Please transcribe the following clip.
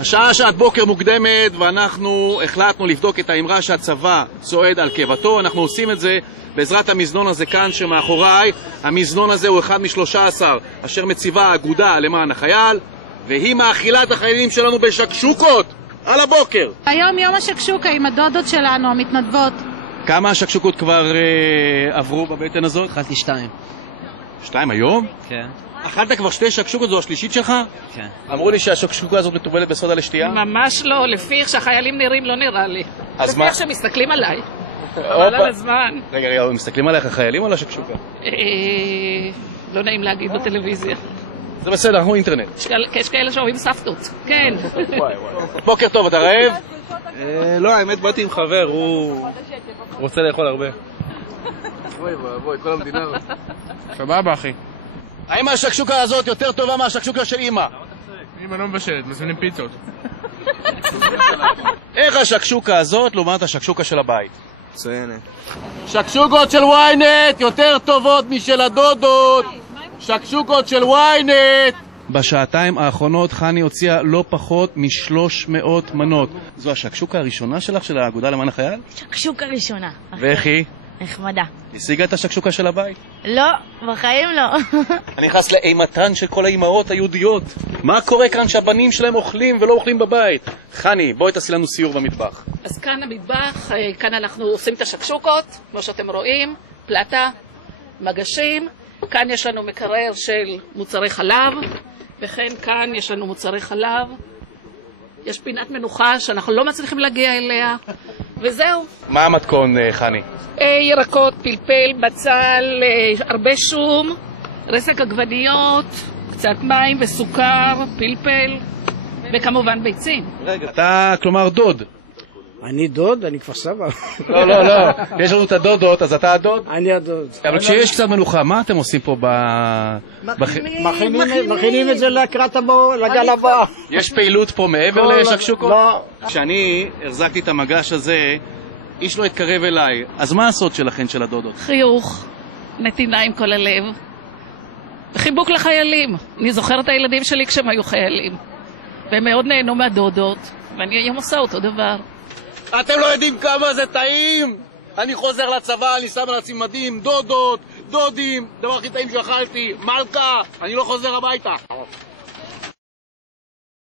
השעה שעת בוקר מוקדמת, ואנחנו החלטנו לבדוק את האמרה שהצבא צועד על קיבתו. אנחנו עושים את זה בעזרת המזנון הזה כאן שמאחוריי. המזנון הזה הוא אחד מ-13 אשר מציבה האגודה למען החייל, והיא מאכילה את החיילים שלנו בשקשוקות על הבוקר. היום יום השקשוקה עם הדודות שלנו, המתנדבות. כמה השקשוקות כבר עברו בבטן הזאת? אכלתי 2. 2 היום? כן. אכלת כבר 2 שקשוקות, זו השלישית שלך? כן. אמרו לי שהשקשוקה הזאת מטובלת בסודה לשתייה? ממש לא, לפי איך שהחיילים נראים לא נראה לי. אז לפי מה? איך שמסתכלים עליי. אבל על הזמן. רגע, מסתכלים עליך החיילים או על השקשוקה? לא נעים להגיד בטלוויזיה. זה בסדר, אנחנו אינטרנט. יש כאלה שאוהבים סבתות, כן. בוקר טוב, אתה רעב? לא, האמת באתי עם חבר, הוא רוצה לאכול הרבה. בואי, כל המדינה. סבבה, אחי. האם השקשוקה הזאת יותר טובה מהשקשוקה של אמא? אמא לא מבשלת, מזמינים פיצות. איך השקשוקה הזאת לעומת השקשוקה של הבית? מצוינת. שקשוקות של ויינט יותר טובות משל הדודות. שקשוקות של ויינט. בשעתיים האחרונות חני הוציאה לא פחות מ-300 מנות. זו השקשוקה הראשונה שלך של האגודה למען החייל? שקשוקה ראשונה. ואיך היא? נחמדה. השיגה את השקשוקה של הבית? לא, בחיים לא. אני נכנס לאימתן של כל האימהות היהודיות. מה קורה כאן שהבנים שלהם אוכלים ולא אוכלים בבית? חני, בואי תעשי לנו סיור במטבח. אז כאן המטבח, כאן אנחנו עושים את השקשוקות, כמו שאתם רואים, פלטה, מגשים. כאן יש לנו מקרר של מוצרי חלב, וכן כאן יש לנו מוצרי חלב. יש פינת מנוחה שאנחנו לא מצליחים להגיע אליה, וזהו. מה המתכון, חני? ירקות, פלפל, בצל, הרבה שום, רסק עגבניות, קצת מים וסוכר, פלפל, וכמובן ביצים. רגע, אתה כלומר דוד. אני דוד? אני כבר סבא. לא. יש לנו את הדודות, אז אתה הדוד? אני הדוד. אבל כשיש קצת מנוחה, מה אתם עושים פה מכינים את זה לקראת לגל הבא. יש פעילות פה מעבר לשקשוקות? לא. כשאני החזקתי את המגש הזה, איש לא התקרב אליי. אז מה הסוד שלכן של הדודות? חיוך, נתינה עם כל הלב, חיבוק לחיילים. אני זוכרת את הילדים שלי כשהם היו חיילים, והם מאוד נהנו מהדודות, ואני היום עושה אותו דבר. אתם לא יודעים כמה זה טעים! אני חוזר לצבא, אני שם על עצמי מדים, דודות, דודים, דבר הכי טעים שאכלתי, מלכה, אני לא חוזר הביתה.